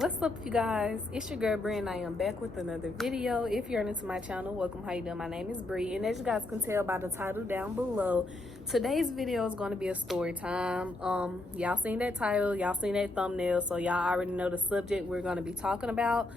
What's up, you guys? It's your girl Bree, and I am back with another video. If you're new to my channel, welcome. How you doing? My name is Bree, and as you guys can tell by the title down below, today's video is going to be a story time. Y'all seen that title, y'all seen that thumbnail, so y'all already know the subject we're going to be talking about.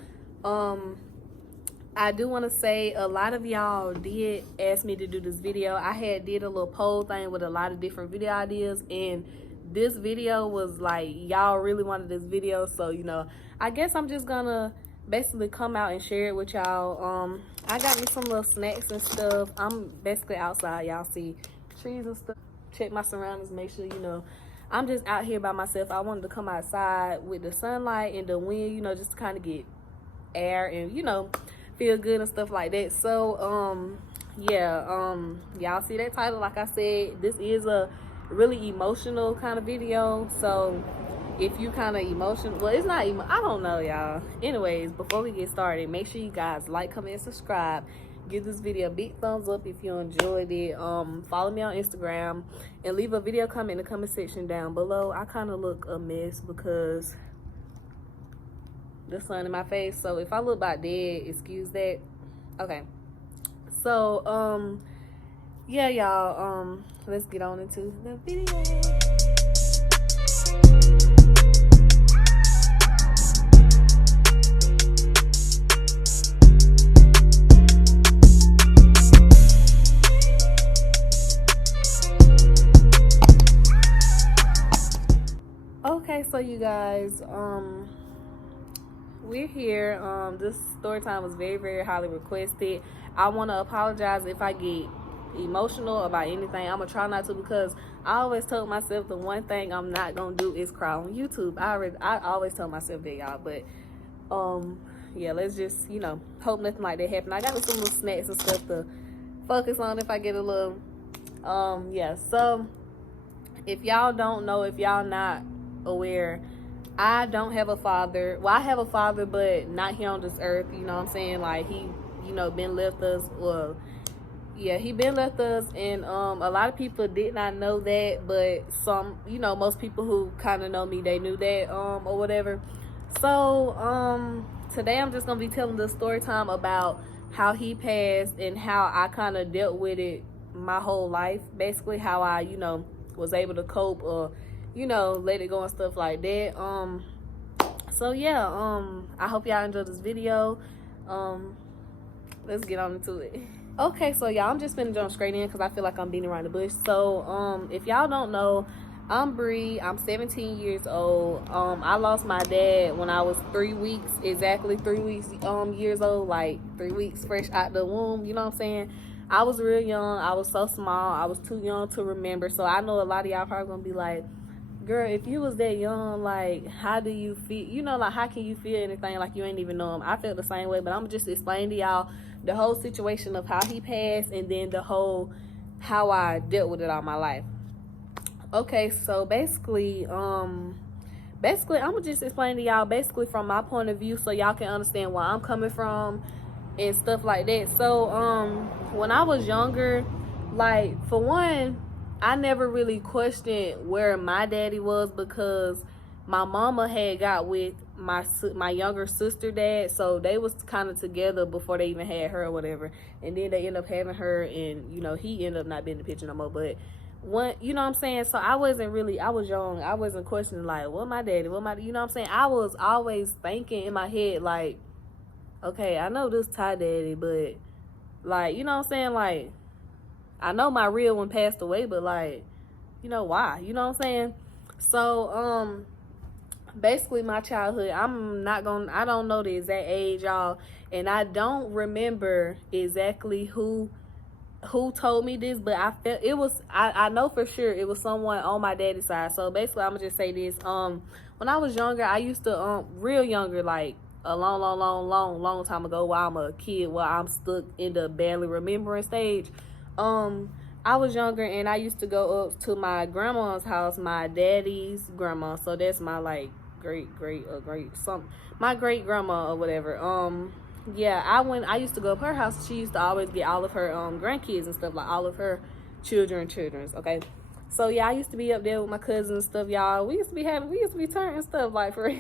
I do want to say a lot of y'all did ask me to do this video. I did a little poll thing with a lot of different video ideas, and this video was like, y'all really wanted this video, so you know, I guess I'm just gonna basically come out and share it with y'all. I got me some little snacks and stuff. I'm basically outside, y'all see trees and stuff. Check my surroundings, make sure you know I'm just out here by myself. I wanted to come outside with the sunlight and the wind, you know, just to kind of get air and, you know, feel good and stuff like that. So yeah, y'all see that title. Like I said, this is a really emotional kind of video, so if you kind of emotional, well, it's not I don't know, y'all. Anyways, before we get started, make sure you guys like, comment, and subscribe. Give this video a big thumbs up if you enjoyed it. Follow me on Instagram and leave a video comment in the comment section down below. I kind of look a mess because the sun in my face, so if I look about dead, excuse that. Okay, so yeah, y'all, let's get on into the video. Okay, so you guys, we're here. This story time was very highly requested. I want to apologize if I get emotional about anything. I'm gonna try not to, because I always told myself the one thing I'm not gonna do is cry on YouTube. I always tell myself that, y'all. But yeah, let's just, you know, hope nothing like that happen. I got some little snacks and stuff to focus on if I get a little yeah. So if y'all don't know, if y'all not aware, I don't have a father. Well, I have a father, but not here on this earth, you know what I'm saying? Like, he, you know, been left us. Well, yeah, he been left us, and a lot of people did not know that, but some, you know, most people who kind of know me, they knew that, or whatever. So today I'm just gonna be telling the story time about how he passed and how I kind of dealt with it my whole life, basically how I, you know, was able to cope or, you know, let it go and stuff like that. So yeah, I hope y'all enjoyed this video. Let's get on into it. Okay, so y'all, I'm just finna jump straight in because I feel like I'm beating around the bush. So if y'all don't know, I'm Bree. I'm 17 years old. I lost my dad when I was 3 weeks, exactly 3 weeks years old, like 3 weeks fresh out the womb, you know what I'm saying? I was real young. I was so small. I was too young to remember. So I know a lot of y'all probably gonna be like, girl, if you was that young, like, how do you feel? You know, like, how can you feel anything like you ain't even know him? I felt the same way, but I'm just explaining to y'all the whole situation of how he passed, and then the whole how I dealt with it all my life. Okay, so basically I'm gonna just explain to y'all basically from my point of view, so y'all can understand where I'm coming from and stuff like that. So when I was younger, like, for one, I never really questioned where my daddy was, because my mama had got with my younger sister dad, so they was kind of together before they even had her or whatever, and then they end up having her, and you know, he ended up not being in the picture no more. But one, you know what I'm saying, so I was young, I wasn't questioning like, what my daddy, you know what I'm saying. I was always thinking in my head like, okay, I know this Ty daddy, but like, you know what I'm saying, like, I know my real one passed away, but like, you know, why? You know what I'm saying? So basically my childhood, I don't know the exact age, y'all, and I don't remember exactly who told me this, but I felt it was, I know for sure it was someone on my daddy's side. So basically I'm gonna just say this. When I was younger, I used to real younger, like a long time ago, while I'm a kid, while I'm stuck in the barely remembering stage. I was younger, and I used to go up to my grandma's house, my daddy's grandma. So that's my like my great grandma or whatever. Yeah, I used to go up her house. She used to always get all of her grandkids and stuff, like all of her children's. Okay, So yeah, I used to be up there with my cousins and stuff, y'all. We used to be turning stuff like for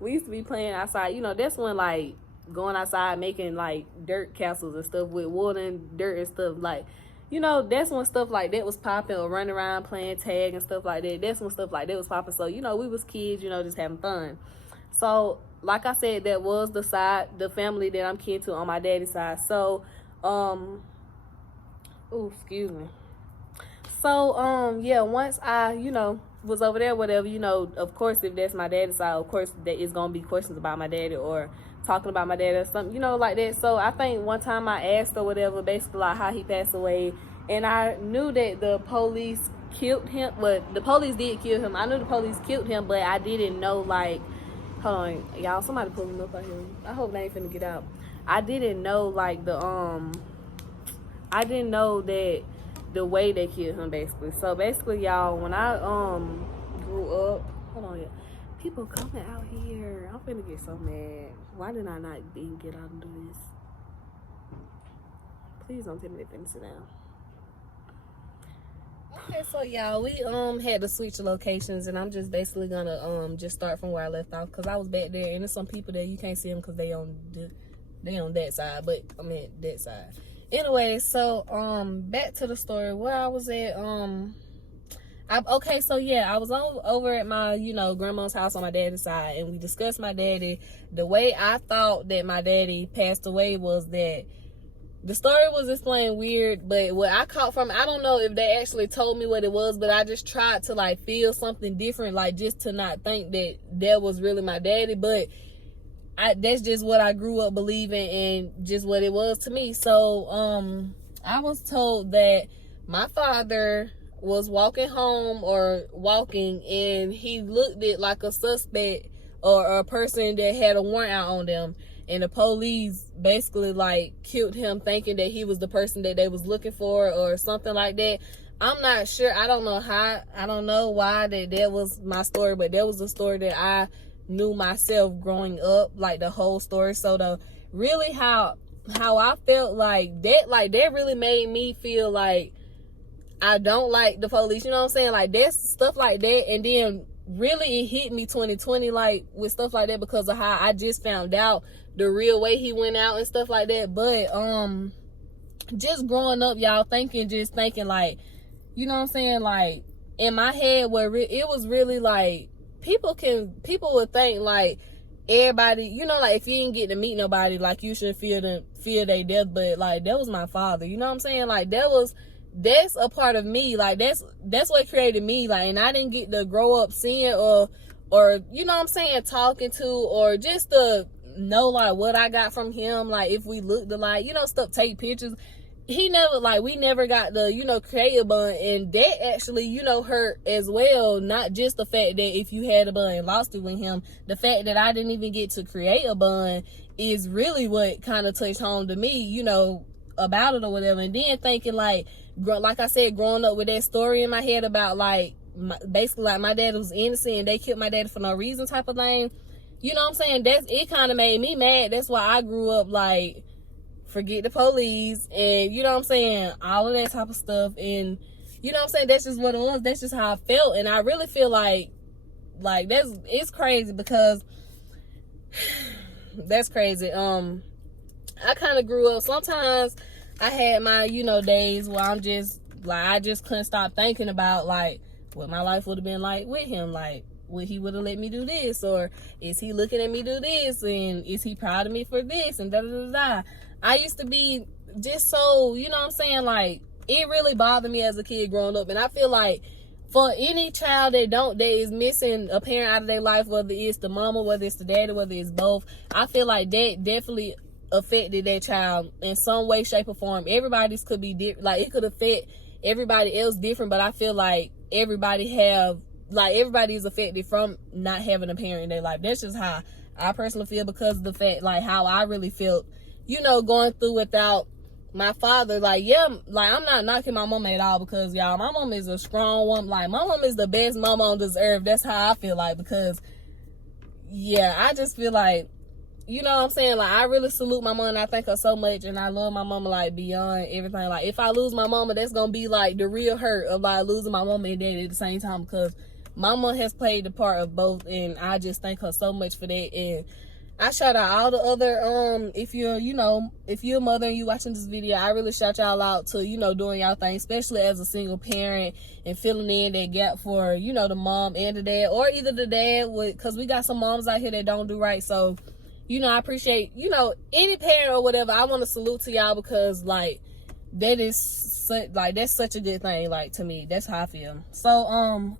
we used to be playing outside. You know, that's when like going outside making like dirt castles and stuff with wood and dirt and stuff. Like, you know, that's when stuff like that was popping, or running around playing tag and stuff like that. That's when stuff like that was popping. So, you know, we was kids, you know, just having fun. So, like I said, that was the family that I'm kin to on my daddy's side. So, excuse me. So, yeah, once I, you know, was over there, whatever, you know, of course, if that's my daddy's side, of course, there is going to be questions about my daddy or talking about my dad or something, you know, like that. So I think one time I asked or whatever, basically like how he passed away, and I knew that the police killed him. Well, the police did kill him. I knew the police killed him, but I didn't know, like, hold on, y'all, somebody pulling him up out here. I hope they ain't finna get out. I didn't know, like, I didn't know that the way they killed him, basically. So basically, y'all, when I grew up, hold on, yeah. People coming out here. I'm finna get so mad. Why did I not even get out and do this? Please don't tell me they finna sit down. Okay, so y'all, we had to switch locations, and I'm just basically gonna just start from where I left off, because I was back there, and there's some people there you can't see them because they on that side, but I mean that side. Anyway, so back to the story where I was at. Okay, so yeah, I was over at my, you know, grandma's house on my daddy's side, and we discussed my daddy. The way I thought that my daddy passed away was that the story was explained weird, but what I caught from, I don't know if they actually told me what it was, but I just tried to like feel something different, like just to not think that was really my daddy, but that's just what I grew up believing and just what it was to me. So I was told that my father was walking home and he looked at like a suspect or a person that had a warrant out on them, and the police basically like killed him thinking that he was the person that they was looking for or something like that. I'm not sure. I don't know how. I don't know why that was my story, but that was the story that I knew myself growing up, like the whole story. So the really how I felt like that really made me feel like I don't like the police, you know what I'm saying? Like, that's stuff like that. And then really it hit me 2020, like, with stuff like that, because of how I just found out the real way he went out and stuff like that. But just growing up, y'all, thinking like, you know what I'm saying? Like, in my head, where it was really like, people would think like everybody, you know, like if you didn't get to meet nobody, like you should fear their death. But like, that was my father, you know what I'm saying? Like, that's a part of me. Like, that's what created me. Like, and I didn't get to grow up seeing or you know what I'm saying, talking to, or just to know like what I got from him. Like, if we looked alike, you know, stuff, take pictures. We never got the, you know, create a bond, and that actually, you know, hurt as well. Not just the fact that if you had a bond and lost it with him, the fact that I didn't even get to create a bond is really what kind of touched home to me, you know, about it or whatever. And then thinking like I said, growing up with that story in my head about like basically like my dad was innocent and they killed my dad for no reason type of thing, you know what I'm saying? It kind of made me mad. That's why I grew up like, forget the police, and you know what I'm saying, all of that type of stuff. And you know what I'm saying, that's just what it was. That's just how I felt. And I really feel like it's crazy, because that's crazy. I kind of grew up, sometimes I had my, you know, days where I'm just like, I just couldn't stop thinking about like what my life would have been like with him. Like, would he would have let me do this, or is he looking at me do this, and is he proud of me for this, and da da da da. I used to be just so, you know what I'm saying, like, it really bothered me as a kid growing up. And I feel like for any child that is missing a parent out of their life, whether it's the mama, whether it's the daddy, whether it's both, I feel like that definitely affected that child in some way, shape, or form. Everybody's could be different. Like, it could affect everybody else different, but I feel like everybody is affected from not having a parent in their life. That's just how I personally feel, because of the fact, like, how I really felt, you know, going through without my father. Like, yeah, like, I'm not knocking my mama at all, because y'all, my mom is a strong woman. Like, my mom is the best mama on this earth. That's how I feel like, because yeah, I just feel like, you know what I'm saying, like, I really salute my mom, and I thank her so much, and I love my mama like beyond everything. Like, if I lose my mama, that's gonna be like the real hurt of like losing my mama and daddy at the same time, because Mama has played the part of both, and I just thank her so much for that. And I shout out all the other, if you're a mother and you watching this video, I really shout y'all out to, doing y'all thing, especially as a single parent and filling in that gap for, the mom and the dad, or either the dad, because we got some moms out here that don't do right. So, I appreciate, any parent or whatever. I want to salute to y'all, because, like, that is such, like, that's such a good thing, like, to me. That's how I feel. So,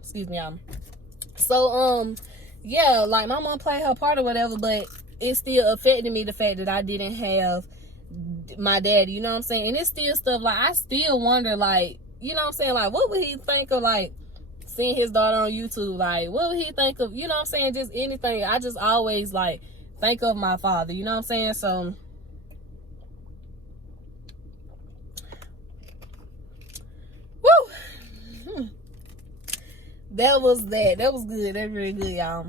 excuse me, y'all. So, yeah, like, my mom played her part or whatever, but it still affected me, the fact that I didn't have my daddy, you know what I'm saying? And it's still stuff, like, I still wonder, like, you know what I'm saying? Like, what would he think of, like, seeing his daughter on YouTube? Like, what would he think of, you know what I'm saying? Just anything. I just always, like, think of my father, you know what I'm saying? So, woo! That was that. That was good. That's really good, y'all.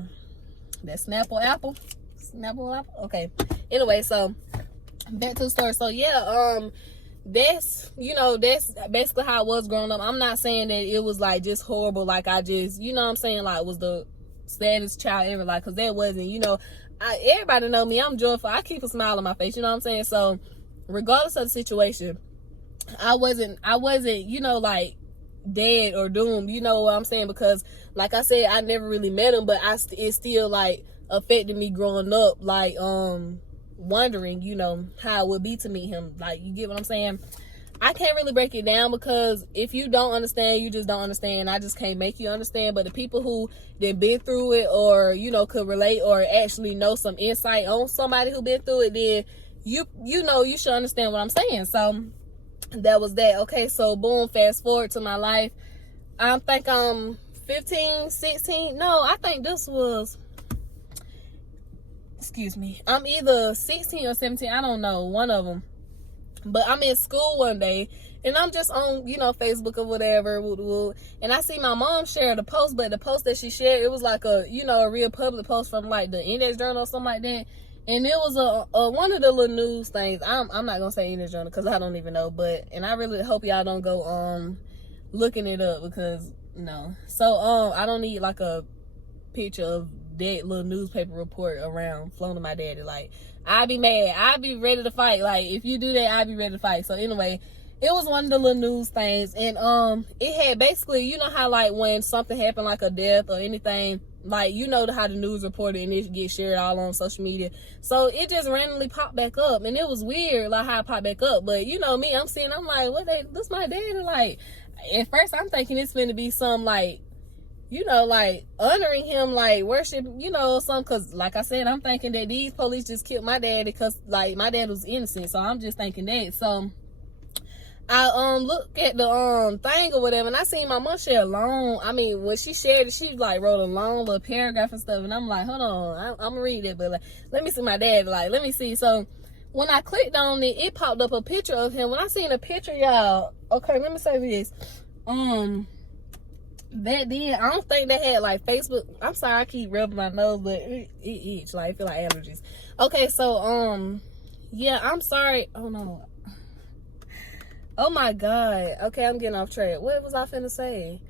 That Snapple apple. Okay. Anyway, so back to the story. So yeah, that's that's basically how it was growing up. I'm not saying that it was like just horrible, like I just, what I'm saying, like, was the saddest child ever, like, because that wasn't, everybody know me, I'm joyful, I keep a smile on my face, you know what I'm saying? So regardless of the situation, I wasn't, like, dead or doomed, you know what I'm saying? Because like I said, I never really met him, but it still, like, affected me growing up, like, wondering, how it would be to meet him. Like, you get what I'm saying? I can't really break it down, because if you don't understand, you just don't understand. I just can't make you understand. But the people who then been through it, or could relate, or actually know some insight on somebody who been through it, then you should understand what I'm saying. So that was that. Okay, so boom, fast forward to my life. I think I'm 15, 16. No, I think this was, excuse me, I'm either 16 or 17, I don't know, one of them. But I'm in school one day, and I'm just on, Facebook or whatever, and I see my mom share the post, but the post that she shared, it was like a, a real public post from, like, the Index Journal or something like that. And it was a one of the little news things. I'm not gonna say Index Journal, because I don't even know, and I really hope y'all don't go looking it up, because no. So I don't need, like, a picture of that little newspaper report around flown to my daddy. Like, I'd be mad, I'd be ready to fight. Like, if you do that, I'd be ready to fight. So anyway, it was one of the little news things, and it had basically, how, like, when something happened, like a death or anything, like, how the news reported, and it gets shared all on social media. So it just randomly popped back up, and it was weird, like, how it popped back up. But me, I'm like, this my daddy? Like, at first I'm thinking it's gonna be some, like, like, honoring him, like, worship, something, because, like I said, I'm thinking that these police just killed my daddy, because, like, my dad was innocent. So I'm just thinking that. So I look at the thing or whatever, and I seen my mom share a long, when she shared it, she, like, wrote a long little paragraph and stuff, and I'm like, hold on, I'm gonna read it, but, like, let me see my dad, like, let me see. So when I clicked on it, it popped up a picture of him. When I seen a picture, y'all, okay, let me say this, back then, I don't think they had, like, Facebook. I'm sorry, I keep rubbing my nose, but it itch, like, I feel like allergies. Okay, so, yeah, I'm sorry. Oh, no. Oh, my God. Okay, I'm getting off track. What was I finna say?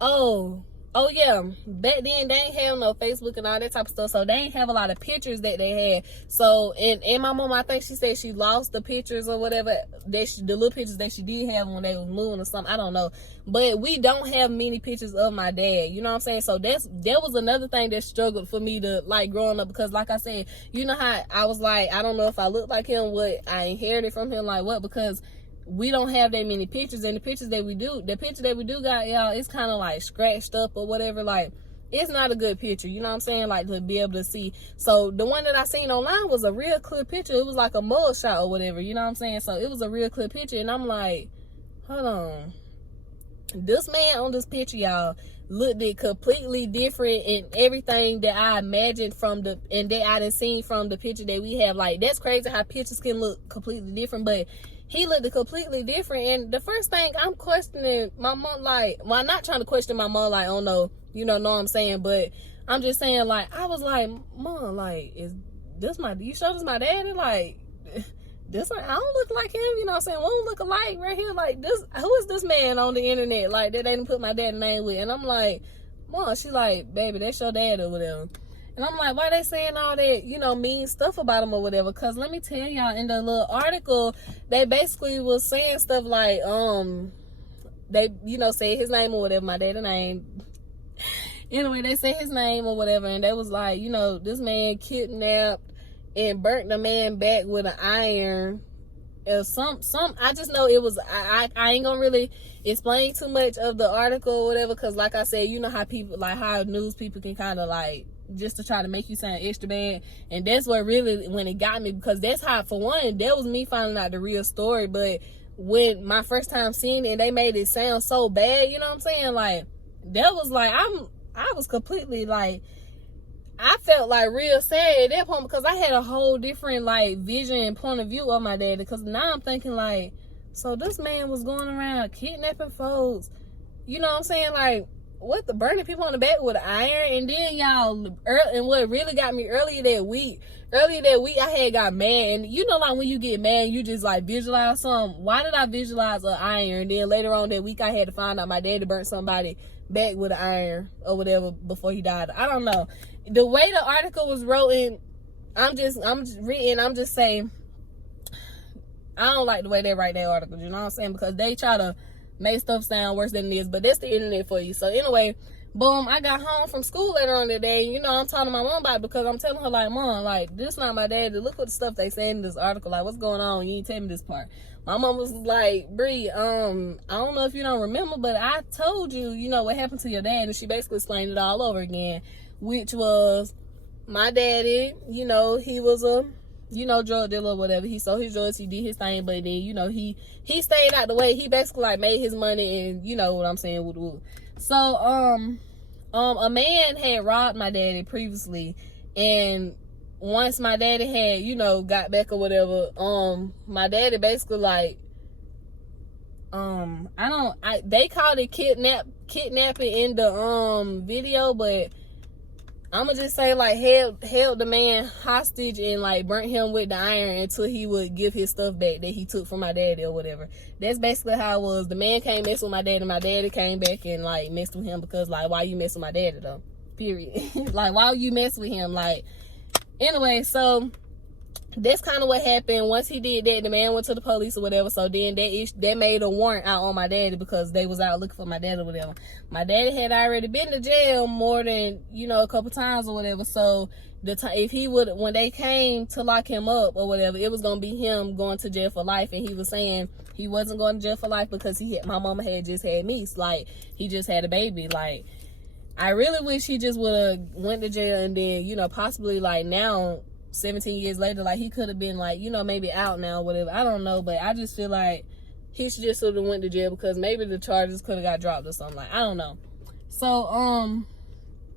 Oh, yeah. Back then, they ain't have no Facebook and all that type of stuff, so they ain't have a lot of pictures that they had. So, and my mom, I think she said she lost the pictures or whatever, the little pictures that she did have when they was moving or something. I don't know. But we don't have many pictures of my dad. You know what I'm saying? So, that was another thing that struggled for me to, like, growing up, because, like I said, how I was like, I don't know if I look like him, what I inherited from him, like what, because we don't have that many pictures, and the picture that we do got, y'all, it's kind of, like, scratched up or whatever. Like, it's not a good picture, you know what I'm saying, like, to be able to see. So the one that I seen online was a real clear picture. It was like a mug shot or whatever, you know what I'm saying? So it was a real clear picture, and I'm like, hold on, this man on this picture, y'all, looked it completely different in everything that I imagined and that I done seen from the picture that we have. Like, that's crazy how pictures can look completely different, but he looked completely different. And the first thing, I'm questioning my mom, like, well, I'm not trying to question my mom, like, oh no, know what I'm saying, but I'm just saying, like, I was like, Mom, like, is this you sure this my daddy? Like, this, I don't look like him, you know what I'm saying? We don't look alike right here. Like, this, who is this man on the internet, like, that they didn't put my dad's name with? And I'm like, Mom, she like, baby, that's your dad or whatever. And I'm like, why they saying all that, you know, mean stuff about him or whatever? Because let me tell y'all, in the little article, they basically was saying stuff like, they, you know, say his name or whatever, my dad's name. Anyway, they say his name or whatever, and they was like, you know, this man kidnapped and burnt the man back with an iron. I just know it was, I ain't gonna really explain too much of the article or whatever, because like I said, you know how people, like how news people can kind of like, just to try to make you sound extra bad. And that's what really, when it got me, because that's how, for one, that was me finding out the real story. But when my first time seeing it, and they made it sound so bad, you know what I'm saying? Like, that was like, I was completely like, I felt like real sad at that point, because I had a whole different like vision and point of view of my daddy. Because now I'm thinking like, so this man was going around kidnapping folks, you know what I'm saying? Like, what, the burning people on the back with iron? And then y'all, and what really got me earlier that week, I had got mad. And you know, like when you get mad, you just like visualize something. Why did I visualize an iron? And then later on that week, I had to find out my daddy burnt somebody back with an iron or whatever before he died. I don't know. The way the article was written, I'm just saying, I don't like the way they write their articles, you know what I'm saying? Because they try to make stuff sound worse than it is, but that's the internet for you. So anyway, boom, I got home from school later on that day. You know, I'm talking to my mom about it, because I'm telling her, like, Mom, like, this not my dad. Look what the stuff they say in this article. Like, what's going on? You ain't tell me this part. My mom was like, Bree, I don't know if you don't remember, but I told you, you know, what happened to your dad. And she basically explained it all over again, which was my daddy, you know, he was a, you know, drug dealer or whatever. He sold his drugs, he did his thing, but then, you know, he stayed out the way. He basically like made his money, and you know what I'm saying, woo. So a man had robbed my daddy previously, and once my daddy had, you know, got back or whatever, my daddy basically like, they called it kidnapping in the video, but I'ma just say like held the man hostage and like burnt him with the iron until he would give his stuff back that he took from my daddy or whatever. That's basically how it was. The man came mess with my daddy, and my daddy came back and like messed with him, because like, why you mess with my daddy though? Period. Like, why you mess with him? Like, anyway, so that's kind of what happened. Once he did that, the man went to the police or whatever. So then that made a warrant out on my daddy, because they was out looking for my daddy or whatever. My daddy had already been to jail more than, you know, a couple times or whatever. So if he would, when they came to lock him up or whatever, it was gonna be him going to jail for life. And he was saying he wasn't going to jail for life because my mama had just had me. Like, he just had a baby. Like, I really wish he just would have went to jail, and then, you know, possibly like now, 17 years later, like, he could have been like, you know, maybe out now or whatever. I don't know, but I just feel like he should just sort of went to jail, because maybe the charges could have got dropped or something. Like, I don't know. So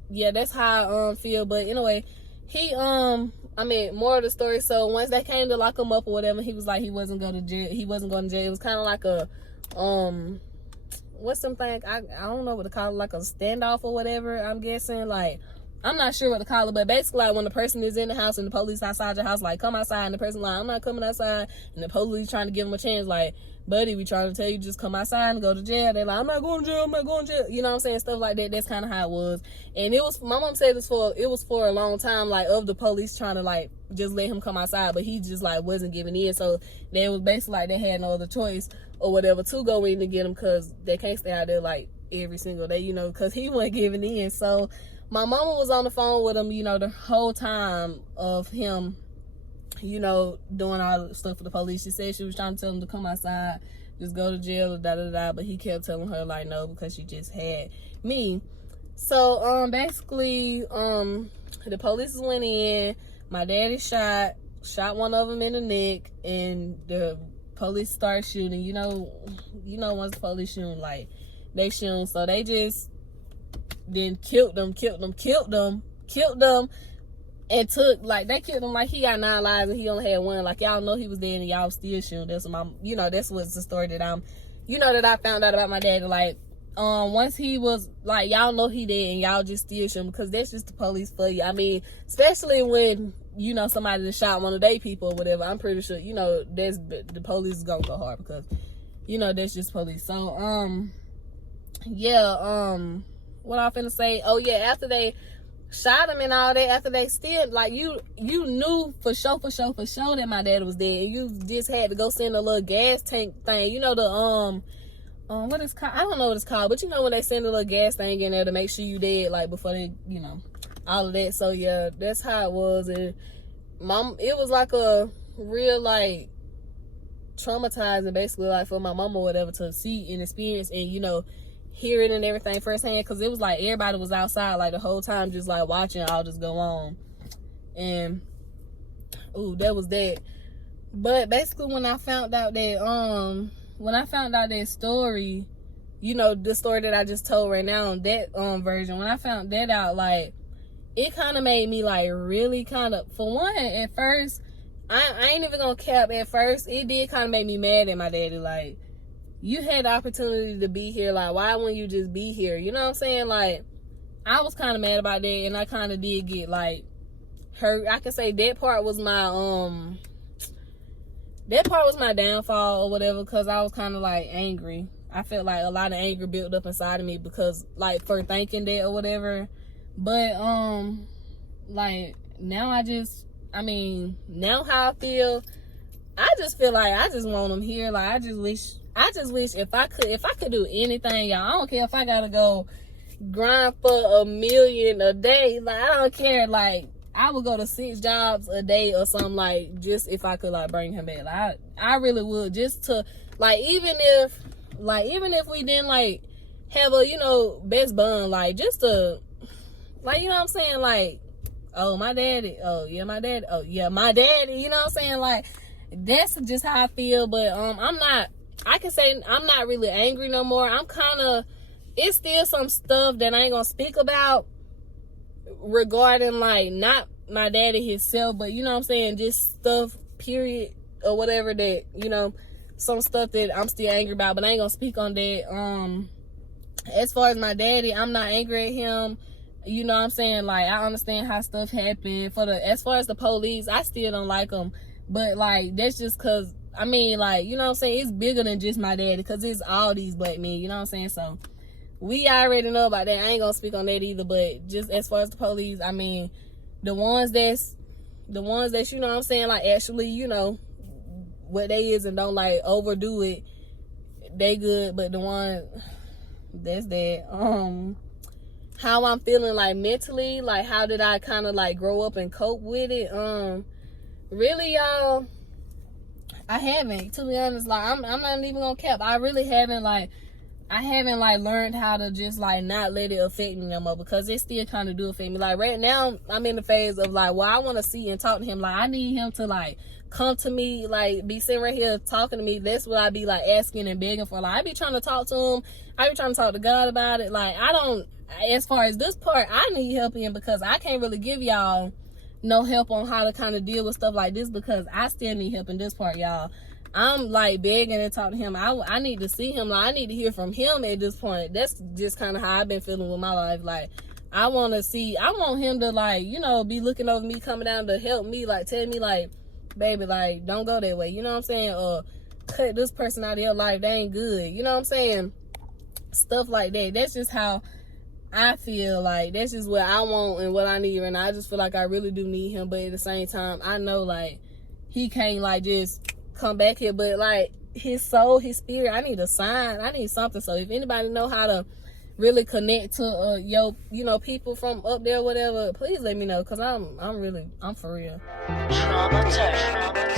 yeah, that's how I feel. But anyway, he I mean, more of the story. So once they came to lock him up or whatever, he was like he wasn't going to jail. He wasn't going to jail. It was kind of like a what's something, I don't know what to call it, like a standoff or whatever, I'm guessing. Like, I'm not sure what to call it, but basically, like, when the person is in the house and the police outside your house, like, come outside, and the person like, I'm not coming outside, and the police trying to give him a chance, like, buddy, we trying to tell you, just come outside and go to jail. They're like, I'm not going to jail, you know what I'm saying, stuff like that. That's kind of how it was. And it was, my mom said it was for a long time, like, of the police trying to, like, just let him come outside, but he just, like, wasn't giving in. So they was basically like, they had no other choice or whatever to go in to get him, because they can't stay out there, like, every single day, you know, because he wasn't giving in. So my mama was on the phone with him, you know, the whole time of him, you know, doing all the stuff for the police. She said she was trying to tell him to come outside, just go to jail, but he kept telling her, like, no, because she just had me. So, basically, the police went in, my daddy shot one of them in the neck, and the police started shooting. You know, once the police shooting, like, they shoot, so they just then killed them, and took, like, they killed him like he got 9 lives and he only had 1. Like, y'all know he was dead and y'all still shooting. That's what that's what's the story that that I found out about my daddy. Like, once he was, like, y'all know he dead and y'all just still shooting, because that's just the police for you. I mean, especially when, you know, somebody that shot one of their people or whatever, I'm pretty sure, you know, the police is gonna go hard, because, you know, that's just police. So, yeah, what I finna say? Oh yeah, after they shot him and all that, after they still, like, you knew for sure that my dad was dead. You just had to go send a little gas tank thing. You know, the what it's called? I don't know what it's called, but you know when they send a little gas thing in there to make sure you dead, like, before they, you know, all of that. So yeah, that's how it was. And it was like a real, like, traumatizing, basically, like, for my mom or whatever, to see and experience and, you know, hear it and everything firsthand, because it was like everybody was outside, like, the whole time, just like watching all just go on. And that was that. But basically, when I found out that story, you know, the story that I just told right now, that version, when I found that out, like, it kind of made me, like, really kind of, for one, at first, I ain't even gonna cap, at first, it did kind of make me mad at my daddy. Like, you had the opportunity to be here, like, why wouldn't you just be here? You know what I'm saying? Like, I was kind of mad about that, and I kind of did get, like, hurt. I can say that part was my downfall or whatever, because I was kind of, like, angry. I felt like a lot of anger built up inside of me because, like, for thinking that or whatever. But like, now now how I feel, I just feel like I just want them here. Like, I just wish if I could do anything, y'all. I don't care if I gotta go grind for $1 million a day. Like, I don't care. Like, I would go to 6 jobs a day or something, like, just if I could, like, bring him back. Like, I really would, just to, like, even if we didn't, like, have a, you know, best bond, like, just to, like, you know what I'm saying, like, oh, my daddy, oh, yeah, my daddy, oh, yeah, my daddy, you know what I'm saying, like, that's just how I feel. But I'm not really angry no more. I'm kind of, it's still some stuff that I ain't gonna speak about regarding, like, not my daddy himself, but, you know what I'm saying, just stuff, period, or whatever, that, you know, some stuff that I'm still angry about, but I ain't gonna speak on that. As far as my daddy, I'm not angry at him. You know what I'm saying? Like, I understand how stuff happened. As far as the police, I still don't like them. But, like, that's just because, I mean, like, you know what I'm saying? It's bigger than just my daddy, because it's all these black men, you know what I'm saying? So, we already know about that. I ain't gonna speak on that either. But just as far as the police, I mean, the ones that, you know what I'm saying, like, actually, you know, what they is and don't, like, overdo it, they good. But the one that's that, how I'm feeling, like, mentally, like, how did I kind of, like, grow up and cope with it? Really, y'all, I haven't, to be honest. Like, I'm not even gonna cap. I really haven't, like, learned how to just, like, not let it affect me no more, because it still kind of do affect me. Like, right now, I'm in the phase of, like, well, I want to see and talk to him. Like, I need him to, like, come to me, like, be sitting right here talking to me. That's what I be, like, asking and begging for. Like, I be trying to talk to him. I be trying to talk to God about it. Like, as far as this part, I need help in, because I can't really give y'all no help on how to kind of deal with stuff like this, because I still need help in this part, y'all. I'm, like, begging to talk to him. I need to see him. Like, I need to hear from him at this point. That's just kind of how I've been feeling with my life. Like, I want him to, like, you know, be looking over me, coming down to help me, like, tell me, like, baby, like, don't go that way, you know what I'm saying? Or cut this person out of your life, they ain't good, you know what I'm saying? Stuff like that. That's just how I feel. Like, that's just what I want and what I need, and I just feel like I really do need him. But at the same time, I know, like, he can't, like, just come back here. But, like, his soul, his spirit, I need a sign, I need something. So if anybody know how to really connect to you know, people from up there, whatever, please let me know, because I'm for real. Trauma touch.